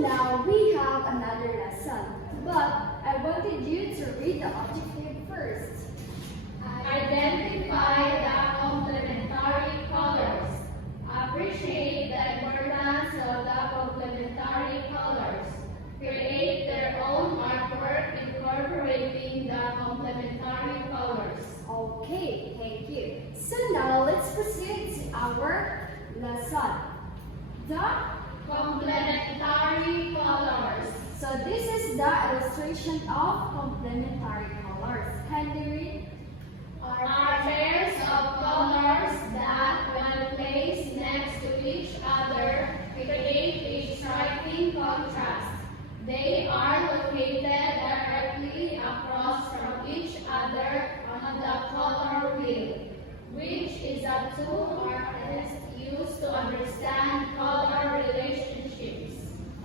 now we have another lesson, but I wanted you to read the objective first. Identify the complementary colors. Appreciate the importance of the complementary colors. Create their own artwork incorporating the complementary colors. Okay, thank you. So now let's proceed to our lesson. The Complementary colors. So this is the illustration of complementary colors. Can you read? Are pairs of colors that, when placed next to each other, create a striking contrast. They are located directly across from each other on the color wheel, which is a tool artists use to understand color relationships.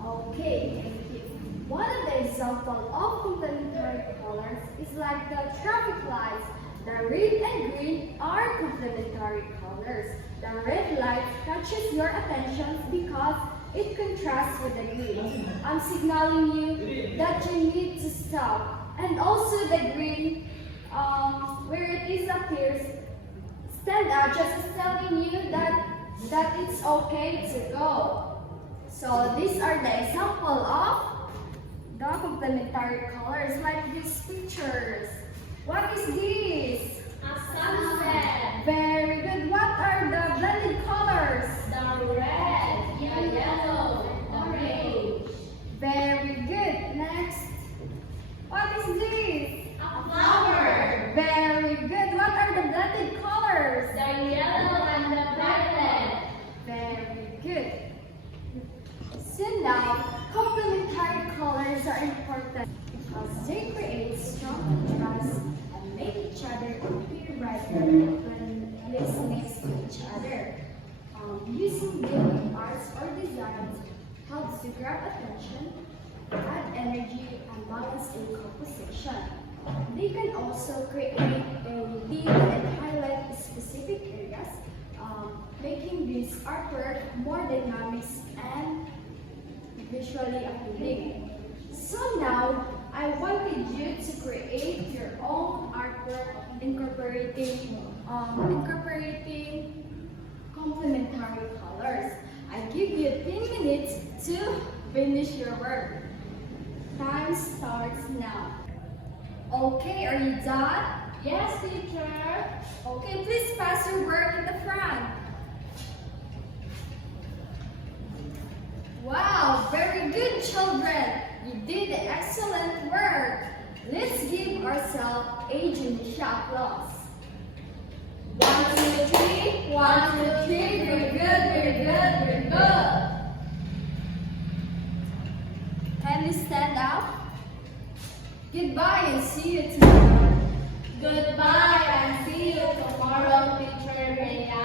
Okay, thank you. One of the examples of complementary colors is like the traffic lights. The red and green are complementary colors. The red light catches your attention because it contrasts with the green. I'm signaling you that you need to stop. And also the green, where it disappears, stand out, just telling you that it's okay to go. So these are the example of the complementary colors like these pictures. What is this? A sunset. Very good. What are the blended colors? The red, the yellow, and orange. Very good. Next. What is this? A flower. Very good. What are the blended colors? The yellow and the violet. Very good. So now, complementary colors are important because they create strong contrast and make each other appear brighter when placed next to each other. Using different arts or designs helps to grab attention, add energy, and balance in composition. They can also create a relief and highlight specific areas, making this artwork more dynamic and visually appealing. So now, I wanted you to create your own artwork incorporating complementary colors. I give you 10 minutes to finish your work. Time starts now. Okay, are you done? Yes, teacher. Okay, please pass your work in the front. Wow, very good, children. You did excellent work. Let's give ourselves a Janisha applause. 1, 2, 3. 1, 2, 3. Very good, very good, very good. Can you stand up? Goodbye and see you tomorrow. Goodbye and see you tomorrow, teacher Rhea.